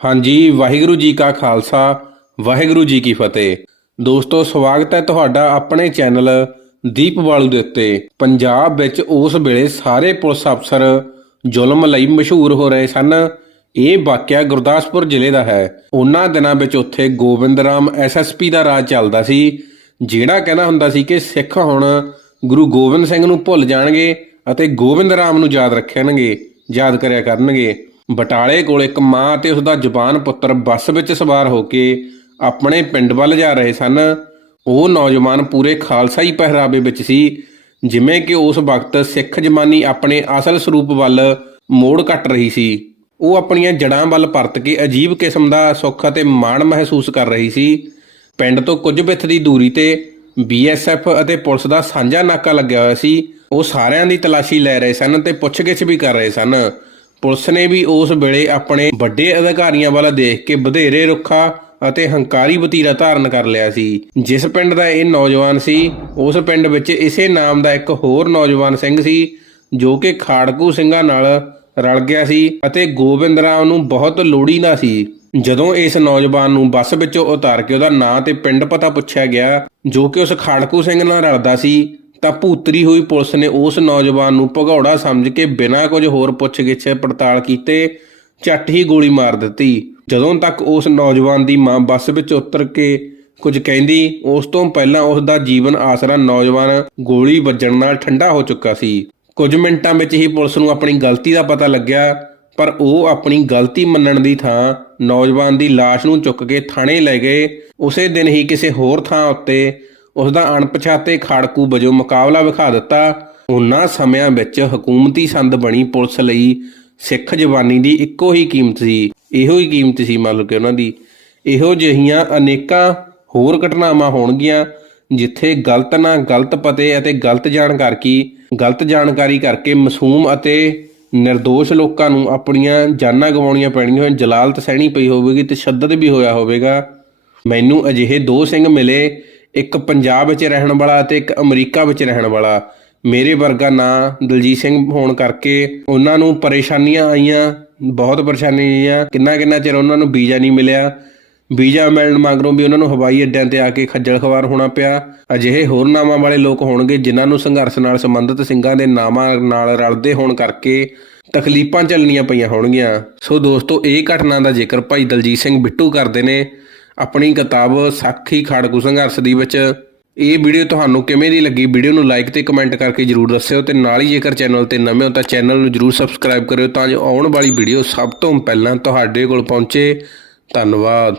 ਹਾਂਜੀ, ਵਾਹਿਗੁਰੂ ਜੀ ਕਾ ਖਾਲਸਾ, ਵਾਹਿਗੁਰੂ ਜੀ ਕੀ ਫਤਿਹ। ਦੋਸਤੋ, ਸਵਾਗਤ ਹੈ ਤੁਹਾਡਾ ਆਪਣੇ ਚੈਨਲ ਦੀਪ ਵਾਲੂ ਦੇ ਉੱਤੇ। ਪੰਜਾਬ ਵਿੱਚ ਉਸ ਵੇਲੇ ਸਾਰੇ ਪੁਲਿਸ ਅਫਸਰ ਜ਼ੁਲਮ ਲਈ ਮਸ਼ਹੂਰ ਹੋ ਰਹੇ ਸਨ। ਇਹ ਵਾਕਿਆ ਗੁਰਦਾਸਪੁਰ ਜ਼ਿਲ੍ਹੇ ਦਾ ਹੈ। ਉਹਨਾਂ ਦਿਨਾਂ ਵਿੱਚ ਉੱਥੇ ਗੋਬਿੰਦ ਰਾਮ ਐਸਐਸਪੀ ਦਾ ਰਾਜ ਚੱਲਦਾ ਸੀ, ਜਿਹੜਾ ਕਹਿੰਦਾ ਹੁੰਦਾ ਸੀ ਕਿ ਸਿੱਖ ਹੁਣ ਗੁਰੂ ਗੋਬਿੰਦ ਸਿੰਘ ਨੂੰ ਭੁੱਲ ਜਾਣਗੇ ਅਤੇ ਗੋਬਿੰਦ ਰਾਮ ਨੂੰ ਯਾਦ ਰੱਖਣਗੇ, ਯਾਦ ਕਰਿਆ ਕਰਨਗੇ। ਬਟਾਲੇ ਕੋਲ ਇੱਕ ਮਾਂ ਅਤੇ ਉਸ ਦਾ ਜਵਾਨ ਪੁੱਤਰ ਬੱਸ ਵਿੱਚ ਸਵਾਰ ਹੋ ਕੇ ਆਪਣੇ ਪਿੰਡ ਵੱਲ ਜਾ ਰਹੇ ਸਨ। ਉਹ ਨੌਜਵਾਨ ਪੂਰੇ ਖਾਲਸਾਈ ਪਹਿਰਾਵੇ ਵਿੱਚ ਸੀ, ਜਿਵੇਂ ਕਿ ਉਸ ਵਕਤ ਸਿੱਖ ਜਮਾਨੀ ਆਪਣੇ ਅਸਲ ਸਰੂਪ ਵੱਲ ਮੋੜ ਕੱਟ ਰਹੀ ਸੀ। ਉਹ ਆਪਣੀਆਂ ਜੜਾਂ ਵੱਲ ਪਰਤ ਕੇ ਅਜੀਬ ਕਿਸਮ ਦਾ ਸੁੱਖ ਅਤੇ ਮਾਣ ਮਹਿਸੂਸ ਕਰ ਰਹੀ ਸੀ। ਪਿੰਡ ਤੋਂ ਕੁਝ ਬਿੱਥ ਦੀ ਦੂਰੀ ਤੇ ਬੀਐਸਐਫ ਅਤੇ ਪੁਲਿਸ ਦਾ ਸਾਂਝਾ ਨਾਕਾ ਲੱਗਿਆ ਹੋਇਆ ਸੀ। ਉਹ ਸਾਰਿਆਂ ਦੀ ਤਲਾਸ਼ੀ ਲੈ ਰਹੇ ਸਨ ਤੇ ਪੁੱਛਗਿੱਛ ਵੀ ਕਰ ਰਹੇ ਸਨ। ਪੁਲਿਸ ਨੇ ਵੀ ਉਸ ਵੇਲੇ ਆਪਣੇ ਵੱਡੇ ਅਧਿਕਾਰੀਆਂ ਵੱਲ ਦੇਖ ਕੇ ਵਧੇਰੇ ਰੁੱਖਾ ਅਤੇ ਹੰਕਾਰੀ ਵਤੀਰਾ ਧਾਰਨ ਕਰ ਲਿਆ ਸੀ। ਜਿਸ ਪਿੰਡ ਦਾ ਇਹ ਨੌਜਵਾਨ ਸੀ, ਉਸ ਪਿੰਡ ਵਿੱਚ ਇਸੇ ਨਾਮ ਦਾ ਇੱਕ ਹੋਰ ਨੌਜਵਾਨ ਸਿੰਘ ਸੀ, ਜੋ ਕਿ ਖਾੜਕੂ ਸਿੰਘਾਂ ਨਾਲ ਰਲ ਗਿਆ ਸੀ ਅਤੇ ਗੋਬਿੰਦ ਰਾਮ ਨੂੰ ਬਹੁਤ ਲੋੜੀਂਦਾ ਸੀ। ਜਦੋਂ ਇਸ ਨੌਜਵਾਨ ਨੂੰ ਬੱਸ ਵਿੱਚੋਂ ਉਤਾਰ ਕੇ ਉਹਦਾ ਨਾਂ ਤੇ ਪਿੰਡ ਪਤਾ ਪੁੱਛਿਆ ਗਿਆ, ਜੋ ਕਿ ਉਸ ਖਾੜਕੂ ਸਿੰਘ ਨਾਲ ਰਲਦਾ ਸੀ ਤਾਂ ਭੂਤਰੀ ਹੋਈ ਪੁਲਿਸ ਨੇ ਉਸ ਨੌਜਵਾਨ ਨੂੰ ਭਗੌੜਾ ਸਮਝ ਕੇ ਬਿਨਾਂ ਕੁਝ ਹੋਰ ਪੁੱਛ-ਗਿੱਛ ਪੜਤਾਲ ਕੀਤੇ, ਝੱਟ ਹੀ ਗੋਲੀ ਮਾਰ ਦਿੱਤੀ। ਜਦੋਂ ਤੱਕ ਉਸ ਨੌਜਵਾਨ ਦੀ ਮਾਂ ਬੱਸ ਵਿੱਚ ਉਤਰ ਕੇ ਕੁਝ ਕਹਿੰਦੀ, ਉਸ ਤੋਂ ਪਹਿਲਾਂ ਉਸ ਦਾ ਜੀਵਨ ਆਸਰਾ ਨੌਜਵਾਨ ਗੋਲੀ ਵੱਜਣ ਨਾਲ ਠੰਡਾ ਹੋ ਚੁੱਕਾ ਸੀ। ਕੁਝ ਮਿੰਟਾਂ ਵਿੱਚ ਹੀ ਪੁਲਿਸ ਨੂੰ ਆਪਣੀ ਗਲਤੀ ਦਾ ਪਤਾ ਲੱਗਿਆ, ਪਰ ਉਹ ਆਪਣੀ ਗਲਤੀ ਮੰਨਣ ਦੀ ਥਾਂ ਨੌਜਵਾਨ ਦੀ ਲਾਸ਼ ਨੂੰ ਚੁੱਕ ਕੇ ਥਾਣੇ ਲੈ ਗਏ। ਉਸੇ ਦਿਨ ਹੀ ਕਿਸੇ ਹੋਰ ਥਾਂ ਉੱਤੇ ਉਸ ਦਾ ਅਣਪਛਾਤੇ ਖਾੜਕੂ ਵਜੋਂ ਮੁਕਾਬਲਾ ਵਿਖਾ ਦਿੱਤਾ। ਉਹਨਾਂ ਸਮਿਆਂ ਵਿੱਚ ਹਕੂਮਤੀ ਸੰਦ ਬਣੀ ਪੁਲਿਸ ਲਈ ਸਿੱਖ ਜਵਾਨੀ ਦੀ ਇੱਕੋ ਹੀ ਕੀਮਤ ਸੀ। ਇਹੋ ਹੀ ਕੀਮਤ ਸੀ ਮੰਨ ਲਓ ਕਿ ਉਹਨਾਂ ਦੀ। ਇਹੋ ਜਿਹੀਆਂ ਅਨੇਕਾਂ ਹੋਰ ਘਟਨਾਵਾਂ ਹੋਣਗੀਆਂ ਜਿੱਥੇ ਗਲਤ ਨਾ ਗਲਤ ਪਤੇ ਅਤੇ ਗਲਤ ਜਾਣਕਾਰੀ ਗਲਤ ਜਾਣਕਾਰੀ ਕਰਕੇ ਮਾਸੂਮ ਅਤੇ નિર્ਦੋਸ਼ ਲੋਕਾਂ ਨੂੰ ਆਪਣੀਆਂ ਜਾਨਾਂ ਗਵਾਉਣੀਆਂ ਪੈਣੀਆਂ ਹੋਣ। ਜਲਾਲਤ ਸਹਿਣੀ ਪਈ ਹੋਵੇਗੀ ਤੇ ਸ਼ੱਦਤ ਵੀ ਹੋਇਆ ਹੋਵੇਗਾ। ਮੈਨੂੰ ਅਜਿਹੇ ਦੋ ਸਿੰਘ ਮਿਲੇ ਇੱਕ ਪੰਜਾਬ ਵਿੱਚ ਰਹਿਣ ਵਾਲਾ ਤੇ ਇੱਕ ਅਮਰੀਕਾ ਵਿੱਚ ਰਹਿਣ ਵਾਲਾ। ਮੇਰੇ ਵਰਗਾ ਨਾਂ ਦਲਜੀਤ ਸਿੰਘ ਹੋਣ ਕਰਕੇ ਉਹਨਾਂ ਨੂੰ ਪਰੇਸ਼ਾਨੀਆਂ ਆਈਆਂ, ਬਹੁਤ ਪਰੇਸ਼ਾਨੀਆਂ ਆਈਆਂ। ਕਿੰਨਾ ਕਿੰਨਾ ਚਿਰ ਉਹਨਾਂ ਨੂੰ ਵੀਜ਼ਾ ਨਹੀਂ ਮਿਲਿਆ। ਵੀਜ਼ਾ ਮਿਲਣ ਮਗਰੋਂ ਵੀ ਉਹਨਾਂ ਨੂੰ ਹਵਾਈ ਅੱਡਿਆਂ ਤੇ ਆ ਕੇ ਖੱਜਲ ਖਵਾਰ ਹੋਣਾ ਪਿਆ। ਅਜਿਹੇ ਹੋਰ ਨਾਵਾਂ ਵਾਲੇ ਲੋਕ ਹੋਣਗੇ ਜਿਨ੍ਹਾਂ ਨੂੰ ਸੰਘਰਸ਼ ਨਾਲ ਸੰਬੰਧਿਤ ਸਿੰਘਾਂ ਦੇ ਨਾਵਾਂ ਨਾਲ ਰਲਦੇ ਹੋਣ ਕਰਕੇ ਤਕਲੀਫਾਂ ਚੱਲਣੀਆਂ ਪਈਆਂ ਹੋਣਗੀਆਂ। ਸੋ ਦੋਸਤੋ, ਇਹ ਘਟਨਾ ਦਾ ਜ਼ਿਕਰ ਭਾਈ ਦਲਜੀਤ ਸਿੰਘ ਬਿੱਟੂ ਕਰਦੇ ਨੇ। ਆਪਣੀ ਕਿਤਾਬ ਸਾਖੀ ਖਾੜਕੂ ਸੰਘਰਸ਼ ਦੀ ਵਿੱਚ। ਇਹ ਵੀਡੀਓ ਤੁਹਾਨੂੰ ਕਿਵੇਂ ਦੀ ਲੱਗੀ? ਵੀਡੀਓ ਨੂੰ ਲਾਈਕ ਤੇ ਕਮੈਂਟ ਕਰਕੇ ਜਰੂਰ ਦੱਸਿਓ ਤੇ ਨਾਲ ਹੀ ਜੇਕਰ ਚੈਨਲ ਤੇ ਨਵੇਂ ਹੋ ਤਾਂ ਚੈਨਲ ਨੂੰ ਜਰੂਰ ਸਬਸਕ੍ਰਾਈਬ ਕਰਿਓ ਤਾਂ ਜੋ ਆਉਣ ਵਾਲੀ ਵੀਡੀਓ ਸਭ ਤੋਂ ਪਹਿਲਾਂ ਤੁਹਾਡੇ ਕੋਲ ਪਹੁੰਚੇ। ਧੰਨਵਾਦ।